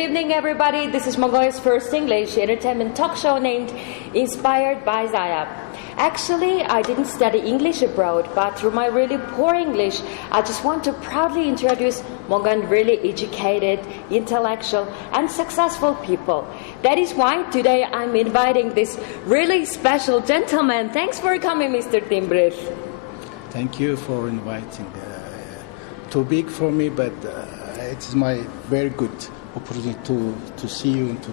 evening, everybody. This is Mongolia's first English entertainment talk show named Inspired by Zaya. Actually, I didn't study English abroad, but through my really poor English, I just want to proudly introduce Mongolian really educated, intellectual, and successful people. That is why today I'm inviting this really special gentleman. Thanks for coming, Mr. Dэмбэрэл. Thank you for inviting. Too big for me, but it's my very good opportunity to see you and to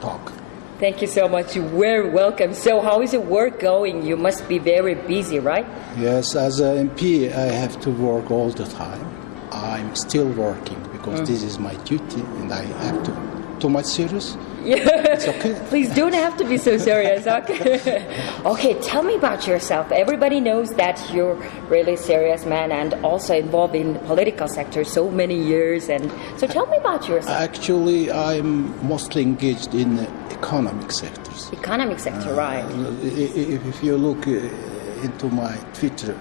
talk. Thank you so much. You're very welcome. So how is your work going? You must be very busy, right? Yes, as an MP, I have to work all the time. I'm still working because this is my duty and I have to. Too much serious? Yeah. It's okay. Please don't have to be so serious, okay? Okay, tell me about yourself. Everybody knows that you're really serious man and also involved in the political sector so many years. And so tell me about yourself. Actually, I'm mostly engaged in economic sectors. Economic sector, right. If you look into my Twitter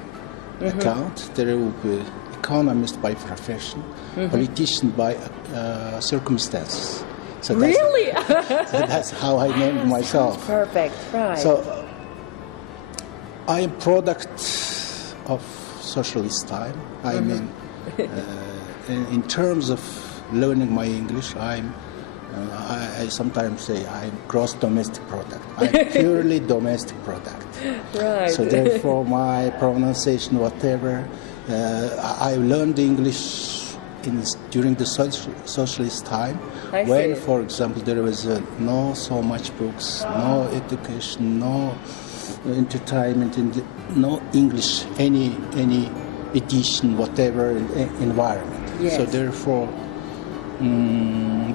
account, there will be economist by profession, politician by circumstances. So Really? That's how I named myself. Perfect, right. So I am product of socialist time. I mean, in terms of learning my English, I sometimes say I'm gross domestic product. I'm purely domestic product. Right. So therefore, my pronunciation, whatever, I learned English during the socialist time, when, for example, there was no so much books, no education, no entertainment, no English, any edition, whatever environment. Yes. So therefore,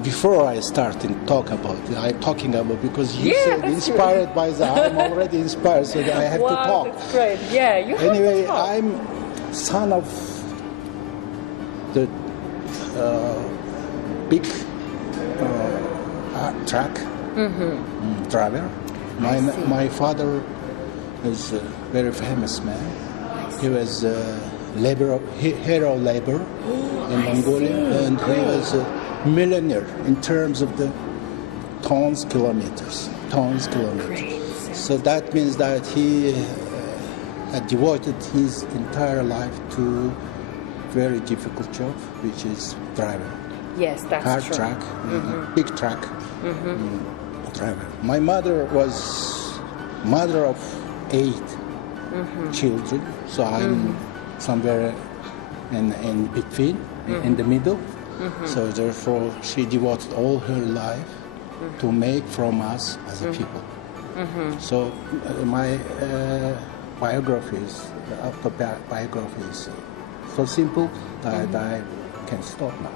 before I start and talk about it, I'm talking about because you said inspired by that. I'm already inspired, so I have to talk. That's great. Yeah, you have Anyway, to talk. I'm son of the big truck driver. My father is a very famous man. He was hero of labor in Mongolia, and he was a millionaire in terms of the tons kilometers. So that means that he had devoted his entire life to very difficult job, which is driver. Yes, that's Hard true. truck, big truck driver. My mother was mother of 8 children, so I'm somewhere in between, in the middle. So therefore, she devoted all her life to make from us as a people. So my autobiography is so simple that I can stop now.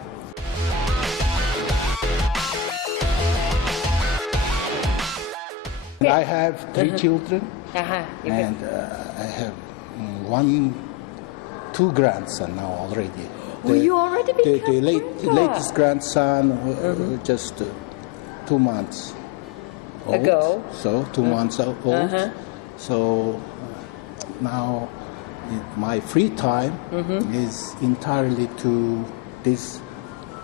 I have 3 children, and I have 2 grandsons now already. You already became the latest grandson just 2 months old. Ago. So 2 months old. So now my free time is entirely to these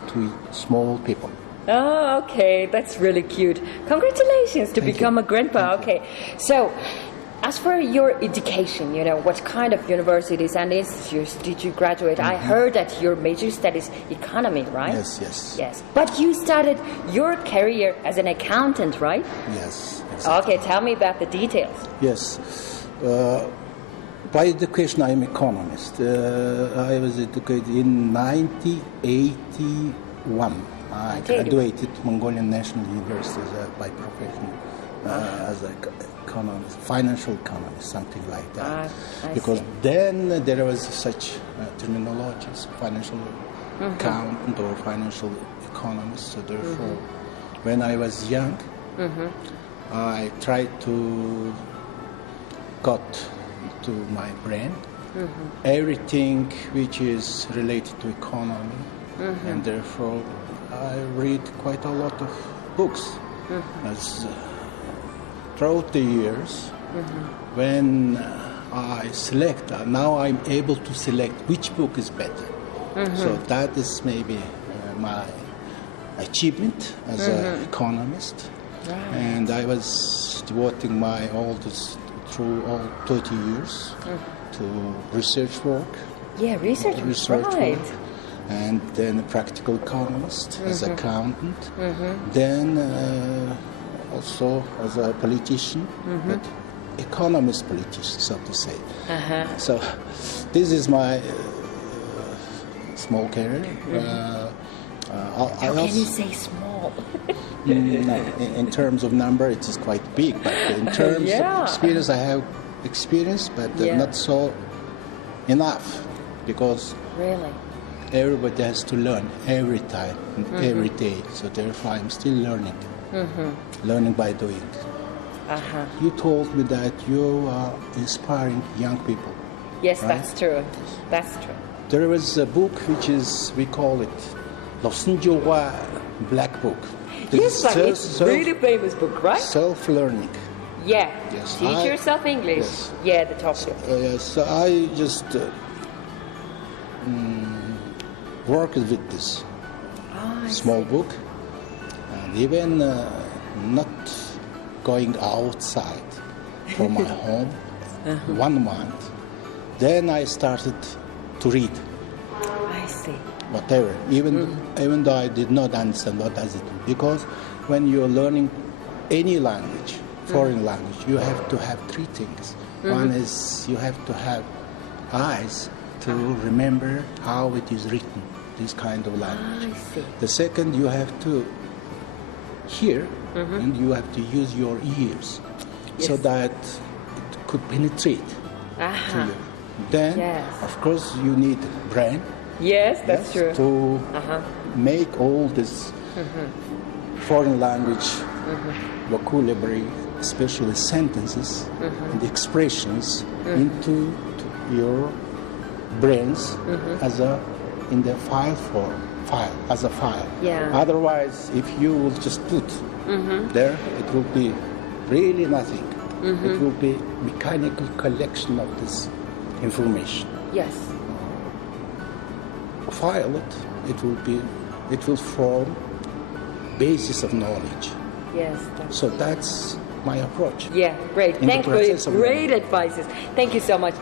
2 small people. Oh, okay. That's really cute. Congratulations to become a grandpa. Okay. So, as for your education, what kind of universities and institutes did you graduate? I heard that your major studies economy, right? Yes. But you started your career as an accountant, right? Yes. Exactly. Okay, tell me about the details. Yes. By education, I'm an economist. I was educated in 1981. I graduated Mongolian National University by profession as an economist, financial economist, something like that. Because then there was such terminologies, financial accountant or financial economist. So therefore, when I was young, I tried to got to my brain everything which is related to economy, and therefore I read quite a lot of books. As, throughout the years, when I select, now I'm able to select which book is better. So that is maybe my achievement as an economist. Right. And I was devoting my all this through all 30 years to research work. Yeah, research right. Work, and then a practical economist as accountant. Then also as a politician, but economist politician, so to say. So this is my small career. How can you say small? In terms of number, it is quite big, but in terms of experience, I have experience, but not so enough, because really everybody has to learn every time, every day. So therefore, I'm still learning, learning by doing. You told me that you are inspiring young people. Yes, right? That's true. That's true. There was a book which is, we call it Улсын Black Book. Yes, it's a really famous book, right? Self-learning. Yeah. Yes, Teach yourself English. Yes. Yeah, the topic. So I just worked with this small book, and even not going outside from my home 1 month. Then I started to read. I see. Whatever, even though I did not understand what does it mean, because when you're learning any language, foreign language, you have to have three things. One is you have to have eyes to remember how it is written, this kind of language. I see. The second, you have to hear, and you have to use your ears, so that it could penetrate to you. Then, of course, you need brain. Yes, that's true. To make all this foreign language vocabulary, especially sentences and expressions, into your brains as a in the file form, as a file. Yeah. Otherwise, if you will just put there, it will be really nothing. It will be mechanical collection of this information. Yes. File it, it will form basis of knowledge. Yes. So that's my approach. Yeah, great. Thank you for your great advices. Thank you so much.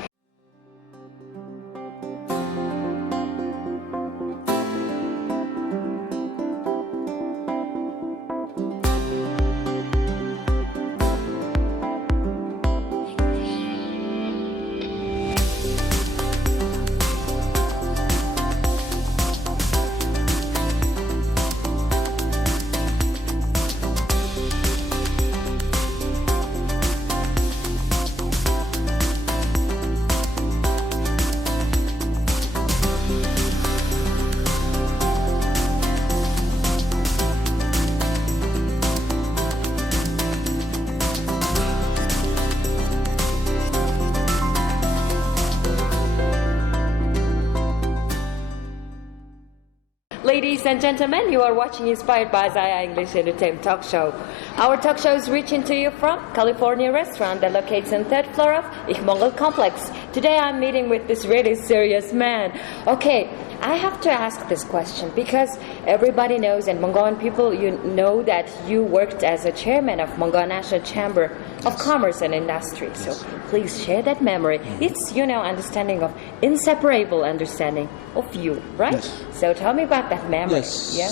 Ladies and gentlemen, you are watching Inspired by Zaya English Entertainment Talk Show. Our talk show is reaching to you from California restaurant that locates on 3rd floor of Mongol complex. Today I'm meeting with this really serious man. Okay, I have to ask this question because everybody knows, and Mongolian people, you know that you worked as a chairman of Mongol National Chamber of Commerce and Industry. So please share that memory. It's, understanding of inseparable understanding of you, right? Yes. So tell me about that memory. Yes. Yeah?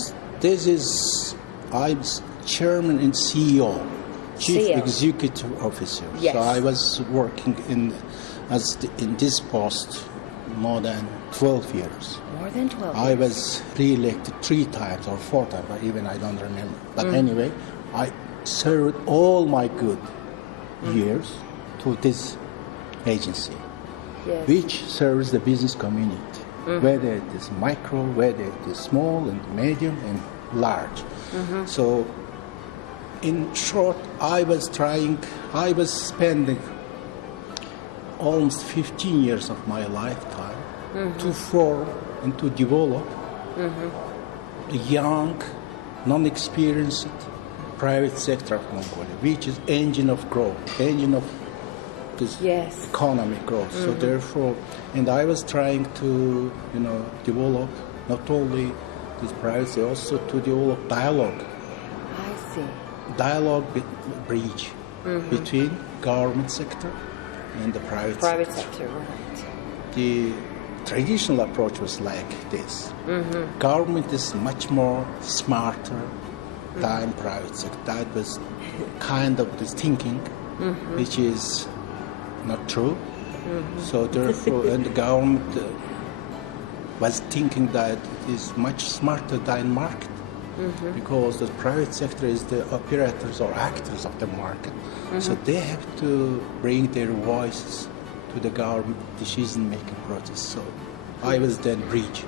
I'm chairman and CEO, Chief Executive Officer. Yes. So I was working in this post more than 12 years. More than 12 I was re-elected 3 times or 4 times, but even I don't remember. But anyway, I served all my good years to this agency, which serves the business community, whether it is micro, whether it is small and medium and large. So in short, I was spending almost 15 years of my lifetime to form and to develop a young, non-experienced private sector of Mongolia, which is engine of growth, engine of this economic growth. So therefore, and I was trying to, develop not only this privacy, also to develop dialogue. I see. Dialogue bridge between government sector and the private sector, right. The traditional approach was like this. Government is much more smarter than private sector. That was kind of this thinking, which is not true. So therefore, and the government was thinking that it is much smarter than market, because the private sector is the operators or actors of the market. So they have to bring their voices to the government decision-making process. So I was then bridge.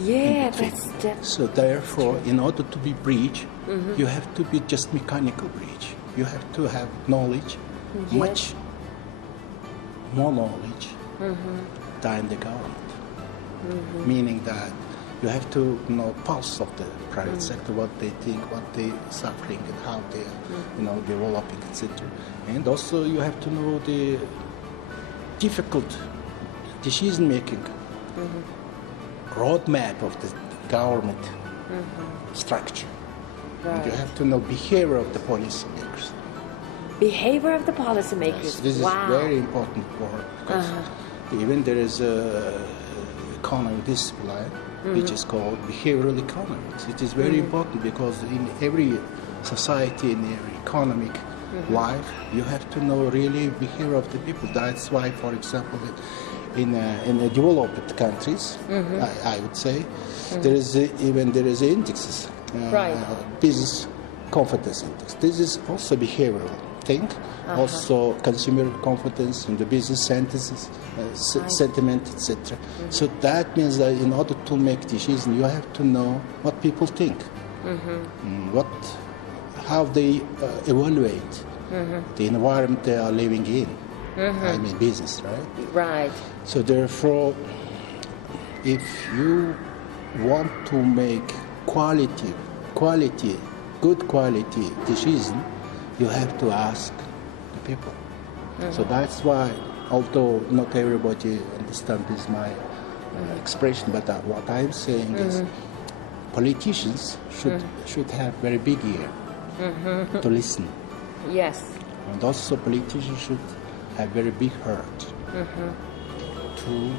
Yeah, that's So therefore, in order to be bridge, you have to be just mechanical bridge. You have to have knowledge, much more knowledge than the government. Meaning that you have to know pulse of the private sector, what they think, what they suffering, and how they are, developing, etc. And also you have to know the difficult decision-making roadmap of the government structure. Right. And you have to know behavior of the policymakers. Behavior of the policymakers. Yes, this is very important part, because even there is a economic discipline which is called behavioral economics. It is very important because in every society, in every economic life, you have to know really behavior of the people. That's why, for example, in the developed countries, I would say, there is indexes, business confidence index. This is also behavioral thing, also consumer confidence in the business sentiment, etc. So that means that in order to make decisions, you have to know what people think, how they evaluate the environment they are living in. I mean business, right? Right. So therefore, if you want to make good quality decision, you have to ask the people. So that's why, although not everybody understands my expression, but what I'm saying is politicians should have very big ear to listen. Yes. And also politicians should have very big heart to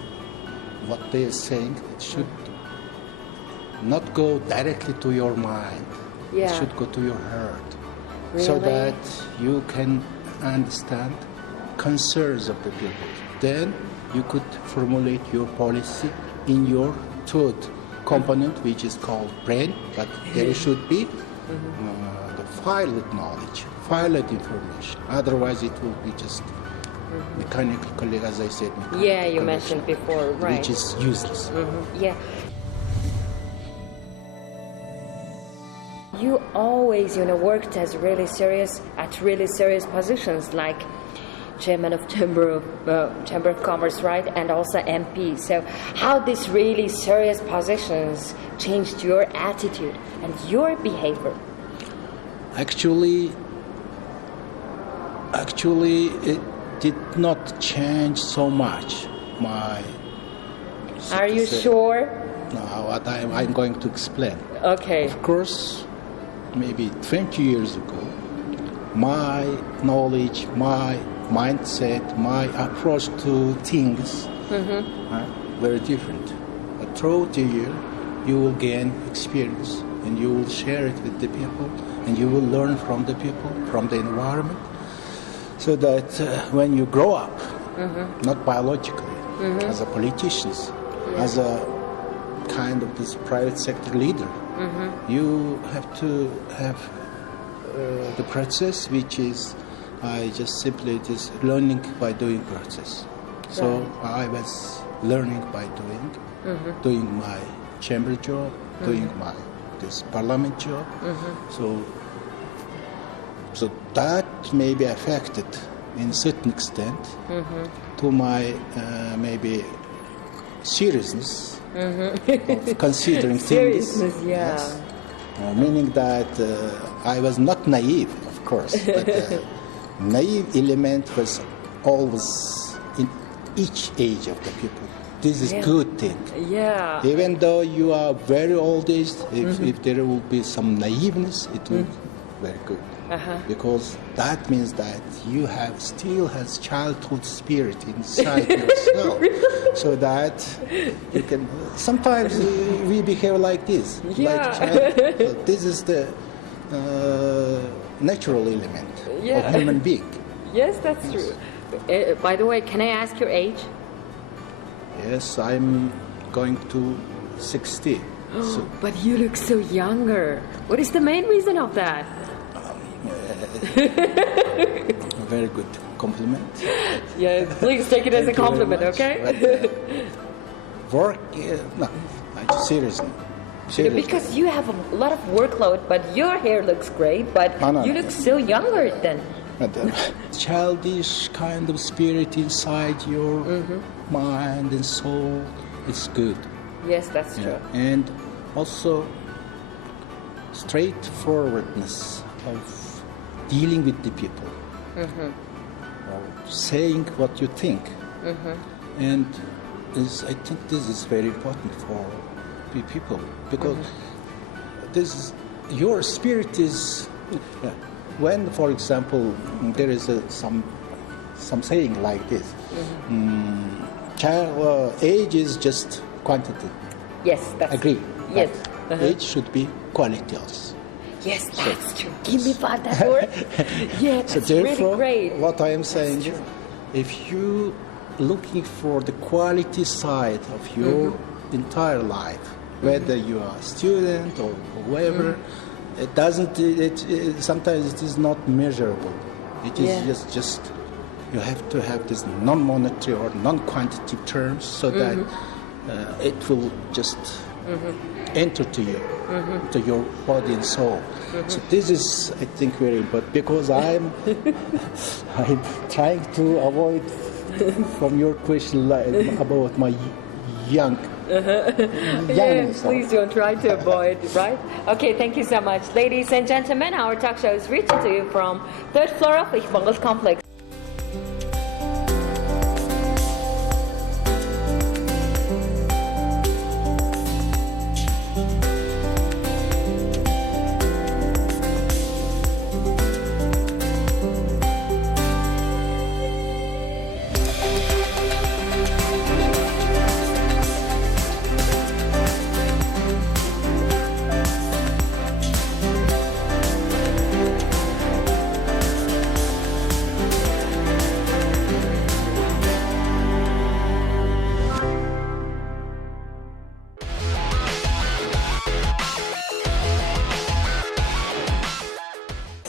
what they are saying. It should not go directly to your mind. It should go to your heart. Really? So that you can understand concerns of the people. Then you could formulate your policy in your third component, which is called brain, but there should be the filed knowledge, filed information. Otherwise it will be just mechanical, as I said. Yeah, you mentioned before, right. Which is useless. Yeah. You always, worked at really serious positions, like chairman of Chamber of Commerce, right, and also MP. So, how these really serious positions changed your attitude and your behavior? Actually, it did not change so much. Are you sure? No, what I'm going to explain. Okay. Of course, maybe 20 years ago, my knowledge, my mindset, my approach to things are very different. But throughout the year, you will gain experience and you will share it with the people and you will learn from the people, from the environment, so that when you grow up, not biologically, as a politician, as a kind of this private sector leader, you have to have the process, which is, I just simply, it is learning by doing process. So I was learning by doing my chamber job, doing this parliament job. So that may be affected in certain extent to my maybe seriousness of considering things. Yes. Meaning that I was not naive, of course, but naive element was always in each age of the people. this is good thing. Yeah. Even though you are very old age, if there will be some naiveness, it will be very good. Because that means that you still has childhood spirit inside yourself, so that you can. Sometimes we behave like this, like child. So this is the natural element of human being. Yes, that's true. By the way, can I ask your age? Yes, I'm going to 60. But you look so younger. What is the main reason of that? A very good compliment. Yeah, please take it as a compliment, okay? But, work, no, seriously. Because you have a lot of workload, but your hair looks great, but you look so younger then. But childish kind of spirit inside your mind and soul is good. Yes, that's true. And also straightforwardness of dealing with the people, or saying what you think. And I think this is very important for people, because your spirit is, when, for example, there is some saying like this, age is just quantity. Yes, that's agree. Yes. Age should be quality also. Yes, that's true. Give me that word. Yeah, that's so therefore, really great. What I am saying is, if you looking for the quality side of your entire life, whether you are a student or whoever, it doesn't. Sometimes it is not measurable. It is just you have to have this non-monetary or non-quantitative terms, so that it will just enter to you, to your body and soul. So this is, I think, very important, because I'm trying to avoid from your question about my young. Yes, please don't try to avoid, right? Okay, thank you so much. Ladies and gentlemen, our talk show is reaching to you from 3rd floor of the Mongol complex.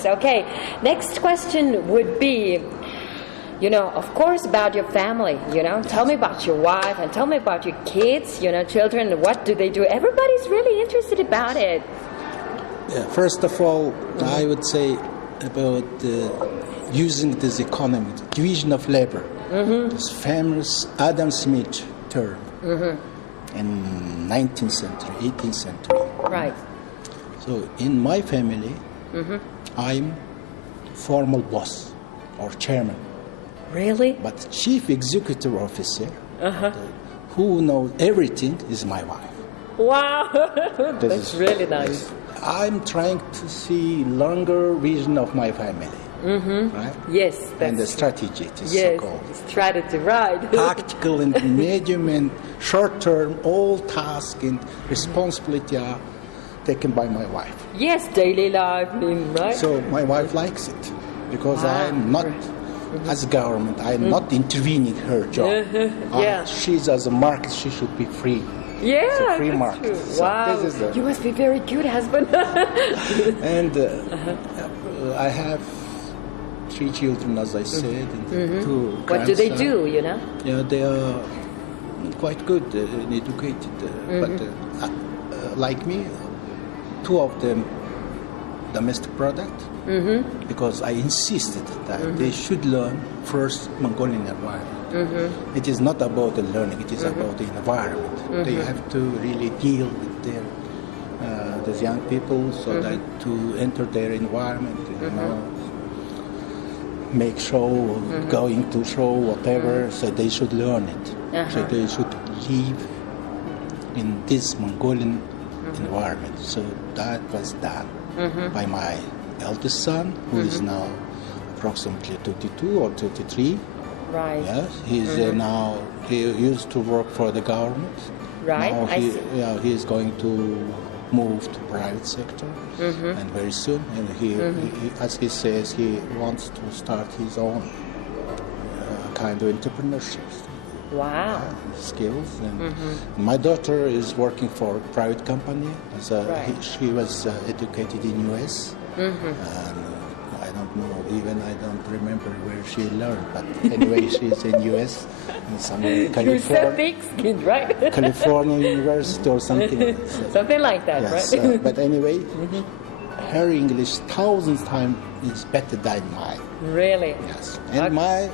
Okay, next question would be, of course, about your family, Tell me about your wife and tell me about your kids, children, what do they do? Everybody's really interested about it. Yeah, first of all, I would say about using this economy, division of labor, this famous Adam Smith term in 19th century, 18th century. Right. So in my family, I'm formal boss or chairman. Really? But chief executive officer, who knows everything, is my wife. Wow, that's really nice. I'm trying to see longer vision of my family, right? Yes, that's and the strategy. It is so-called strategy, right? Tactical and medium and short term, all tasks and responsibility are taken by my wife. Yes, daily life, right? So my wife likes it, because I'm not, as a government, I'm not intervening her job. She's as a market, she should be free. Yeah, it's a free market. True. So wow, you must be very good husband. And I have 3 children, as I said, and 2 What do they do, Yeah, they are quite good and educated, but like me, 2 of them domestic product, because I insisted that they should learn first Mongolian environment. It is not about the learning, it is about the environment. They have to really deal with these young people, so that to enter their environment, make show, going to show, whatever, so they should learn it. So they should live in this Mongolian environment. So that was done by my eldest son, who is now approximately 22 or 23. Right. Yes, he's now, he used to work for the government. Right, Now I see. he is going to move to private sector, and very soon. And he, as he says, he wants to start his own kind of entrepreneurship. Wow. Skills. And my daughter is working for a private company. She was educated in U.S. And I don't know, even I don't remember where she learned, but anyway, she's in U.S. in somewhere in You're so thick-skinned, right? California University or something. Something like that, Yes, right? but anyway, her English 1,000 times is better than mine. Really? Yes, and my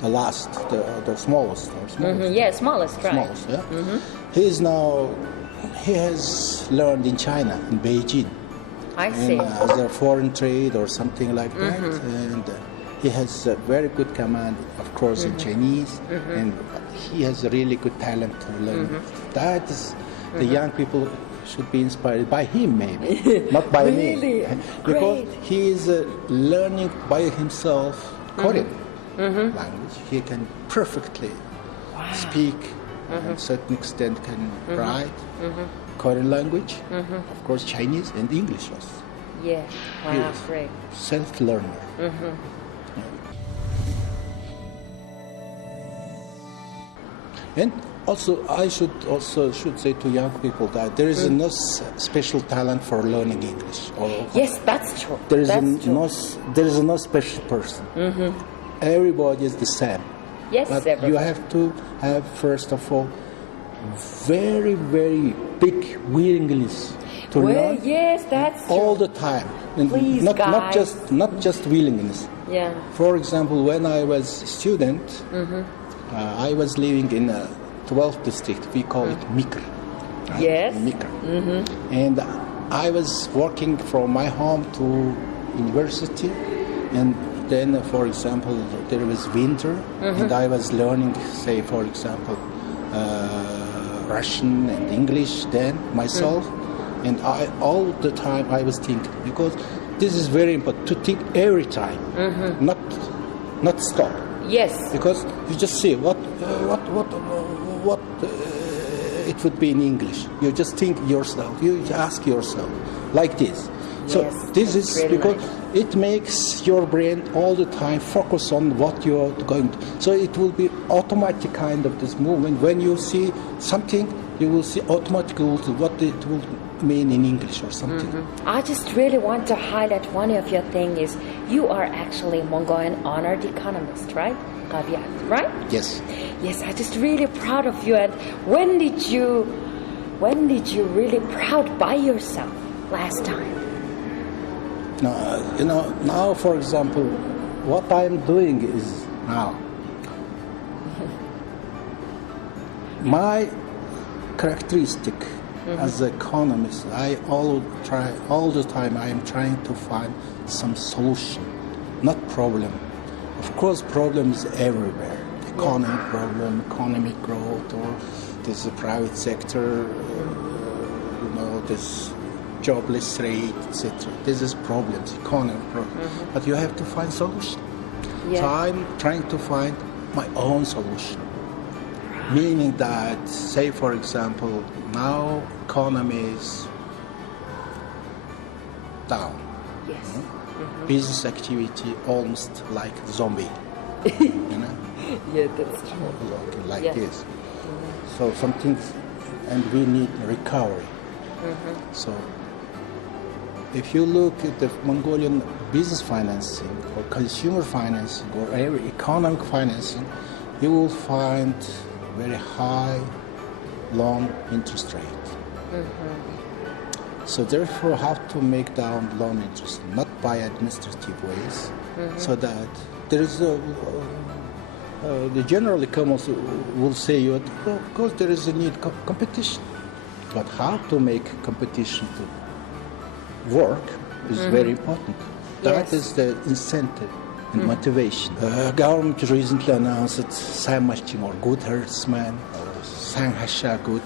the last, the smallest, or smallest. Yeah, smallest, right? Smallest, yeah. He has learned in China, in Beijing. I see. As a foreign trade or something like that, and he has a very good command, of course, in Chinese, and he has a really good talent to learn. That is, the young people should be inspired by him, maybe, not by me, because he is learning by himself Korean language. He can perfectly speak, and to a certain extent can write. Korean language, of course, Chinese and English also. Yeah, wow, great. Self-learner. And also, I should say to young people that there is no special talent for learning English. Yes, that's true. There is no special person. Everybody is the same. Yes, but everybody. You have to have, first of all, very, very big willingness to learn. Yes, that's true. All the time. And Please, guys. Not just willingness. Yeah. For example, when I was a student, I was living in a 12th district. We call it Mikr. Right? Yes. Mikr. And I was working from my home to university, and then, for example, there was winter, and I was learning, say, for example, Russian and English then myself, and all the time I was thinking, because this is very important to think every time, not stop. Yes. Because you just see what it would be in English. You just think yourself. You ask yourself like this. So Yes, this is really because nice. it makes your brain all the time focus on what you're going to. So it will be automatic kind of this movement. When you see something, you will see automatically what it will mean in English or something. I just really want to highlight one of your things is you are actually Mongolian honored economist, right? Gavьяат, right? Yes. Yes, I'm just really proud of you. And when did you really proud by yourself last time? Now, for example, what I'm doing is now. My characteristic as an economist, I all the time I am trying to find some solution, not problem. Of course, problems everywhere. Economic problem, economic growth, or this private sector, this jobless rate, etc. This is problems, economic problems. But you have to find solution. Yeah. So I'm trying to find my own solution. Meaning that, say for example, now economy is down. Yes. Business activity almost like zombie. Yeah, that's true. Like this. So some things, and we need recovery. So if you look at the Mongolian business financing or consumer financing or economic financing, you will find very high loan interest rate. So therefore have to make down loan interest, not by administrative ways, so that there is the general economists will say, of course there is a need competition, but how to make competition to work is very important. That is the incentive and motivation. The government recently announced that Samaching or good herdsman or Sanghasha good,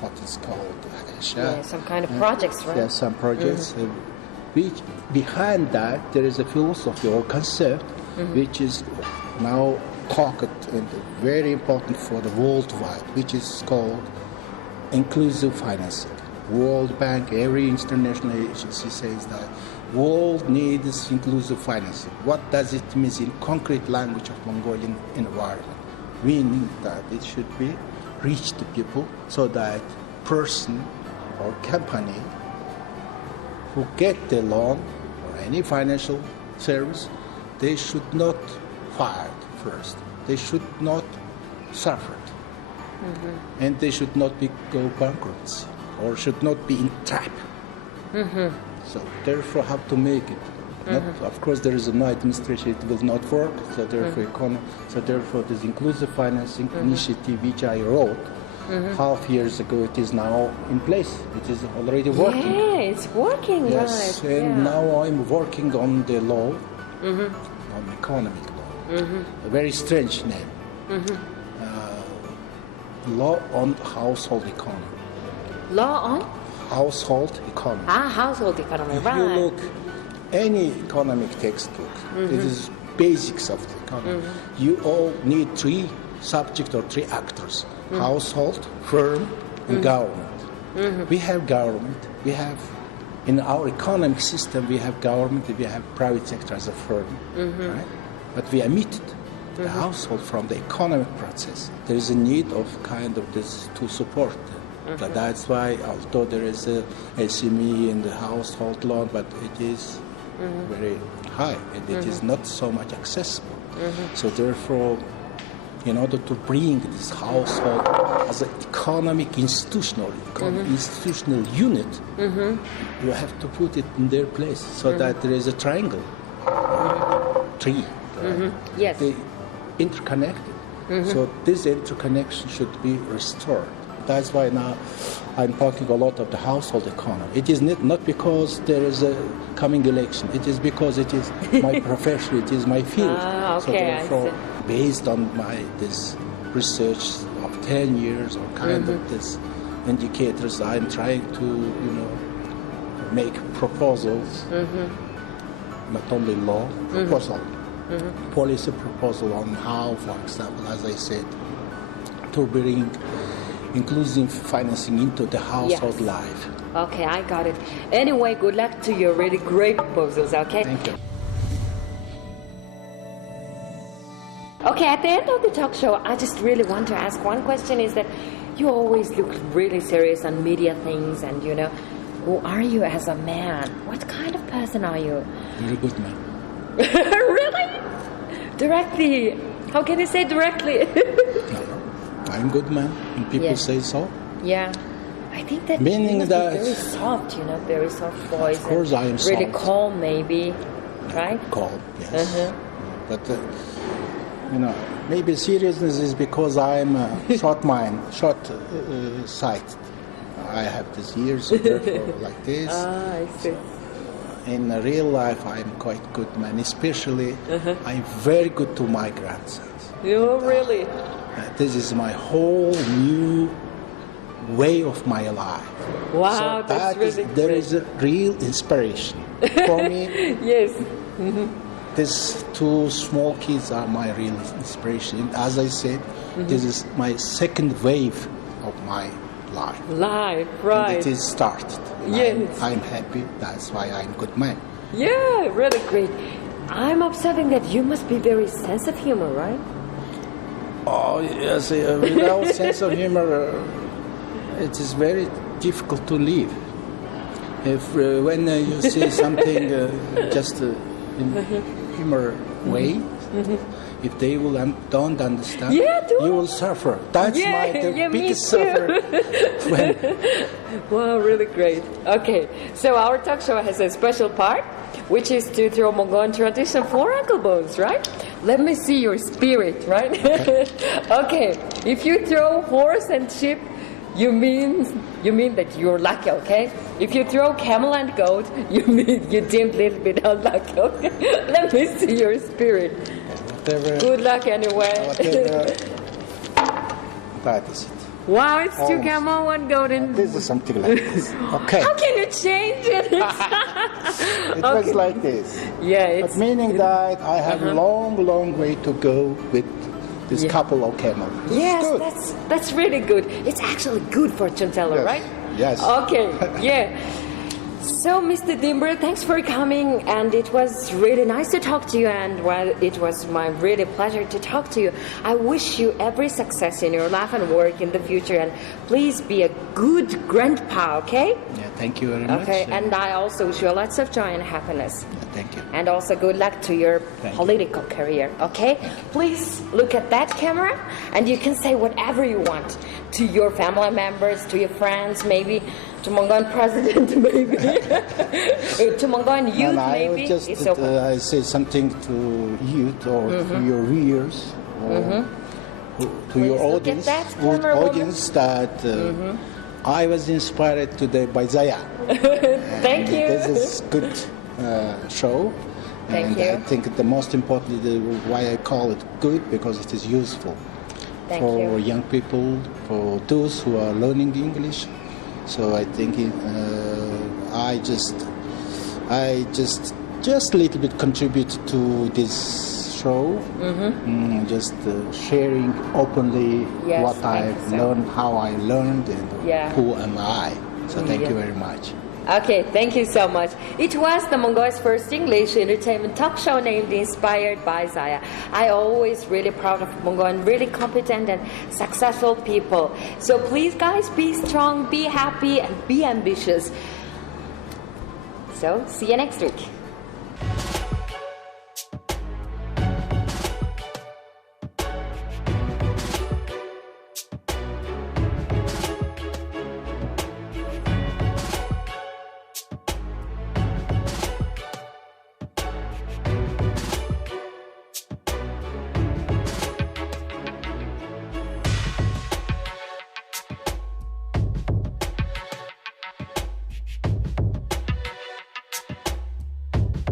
what is called Hasha. Yeah, some kind of projects, right? Yeah, some projects. Which behind that there is a philosophy or concept which is now talked and very important for the worldwide, which is called inclusive financing. World Bank, every international agency says that world needs inclusive financing. What does it mean in concrete language of Mongolian environment? Meaning that it should be reach to people so that person or company who get the loan or any financial service, they should not fire first. They should not suffer. And they should not go bankrupt or should not be in trap. So therefore have to make it. Not, of course there is no administration, it will not work, so therefore this inclusive financing initiative which I wrote half years ago, it is now in place. It is already working. Yeah, it's working, yes, right. And now I'm working on the law, on economic law. A very strange name. Law on household economy. Law on? Household economy. Household economy, If right. you look any economic textbook, it is basics of the economy. You all need three subjects or three actors: household, firm, and government. We have government. We have in our economic system we have government. We have private sector as a firm, right? But we omitted the household from the economic process. There is a need of kind of this to support them. But that's why, although there is a SME in the household loan, but it is very high and it is not so much accessible. So therefore, in order to bring this household as an economic institutional unit, you have to put it in their place so that there is a triangle, tree, right? Yes. They interconnected. So this interconnection should be restored. That's why now I'm talking a lot of the household economy. It is not because there is a coming election. It is because it is my profession. It is my field. Okay, so therefore, based on this research of 10 years or kind of this indicators, I'm trying to make proposals, not only law proposal, policy proposal on how, for example, as I said, to bring inclusive financing into the household life. Okay, I got it. Anyway, good luck to your really great proposals, okay? Thank you. Okay, at the end of the talk show, I just really want to ask one question is that you always look really serious on media things and, who are you as a man? What kind of person are you? Very good man. Really? Directly? How can you say directly? I'm good man, and people say so. Yeah. I think that meaning you must that be very soft, very soft voice. Of course I am soft. Really calm maybe, right? Calm, yes. But, maybe seriousness is because I'm short-sighted. I have these ears, therefore like this. I see. So, in real life, I'm quite good man. Especially, I'm very good to my grandsons. Oh, really? This is my whole new way of my life. Wow, so that's really there is a real inspiration for me. Yes. These two small kids are my real inspiration. As I said, this is my second wave of my life. Life, right. And it is started. Yes. I'm happy. That's why I'm a good man. Yeah, really great. I'm observing that you must be very sense of humor, right? Oh, yes. Without sense of humor, it is very difficult to live. If when you say something just in humor way, if they don't understand, you will suffer. That's the biggest suffer. Wow, really great. Okay, so our talk show has a special part, which is to throw Mongolian tradition for ankle bones, right? Let me see your spirit, right? Okay, if you throw horse and sheep You mean that you're lucky, okay? If you throw camel and goat, you mean you deemed a little bit unlucky, okay? Let me see your spirit. Whatever. Good luck anyway. Whatever. That is it. Wow, it's 2 camel, 1 goat, and this is something like this. Okay. how can you change it? It was like this. Yeah, But meaning that I have a long way to go with this couple of camels. Yes, that's really good. It's actually good fortune teller, right? Yes. Okay, yeah. So, Mr. Dэмбэрэл, thanks for coming, and it was really nice to talk to you, and it was my really pleasure to talk to you. I wish you every success in your life and work in the future, and please be a good grandpa, okay? Yeah, thank you very much. Okay, and I also wish you lots of joy and happiness. Yeah, thank you. And also good luck to your political career, okay? Please look at that camera, and you can say whatever you want to your family members, to your friends, maybe to Mongolian president, maybe to Mongolian youth, maybe. I say something to youth or to your viewers or to your audience, that I was inspired today by Zaya. Thank you. This is good show. Thank you. I think the most important why I call it good, because it is useful for young people, for those who are learning English. So I think I just a little bit contribute to this show, just sharing openly what I've learned, how I learned, and who am I. So thank you very much. Okay, thank you so much. It was the Mongolia's first English entertainment talk show named Inspired by Zaya. I always really proud of Mongolian, really competent and successful people. So please guys, be strong, be happy, and be ambitious. So see you next week.